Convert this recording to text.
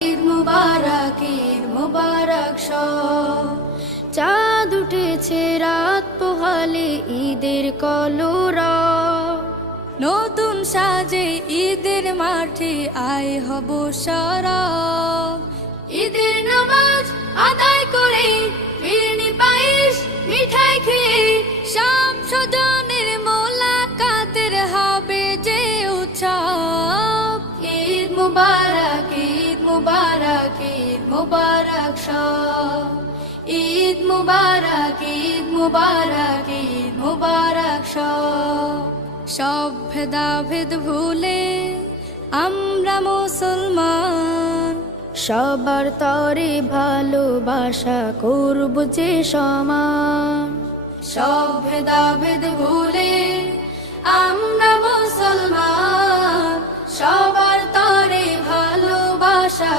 ঈদ মুবারক, ঈদ মুবারক সব। চাঁদ উঠেছে রাত পোহালে ঈদের কলরব। নতুন সাজে ঈদের মাঠে আয় হব সরব। ঈদের নামাজ আদায় করে ফিরনি পায়েস মিঠাই খেয়ে সব স্বজনের মোলাকাতের হবে যে উৎসব। ঈদ মুবারক, ঈদ মুবারক, ঈদ মুবারক সব। ঈদ মুবারক, ঈদ মুবারক, ঈদ মুবারক সব। সব ভেদাভেদ ভুলে আমরা মুসলমান, সবার তরে ভালোবাসা করব যে সমান। সব ভেদাভেদ ভুলে আমরা মুসলমান, সবার তরে ভালোবাসা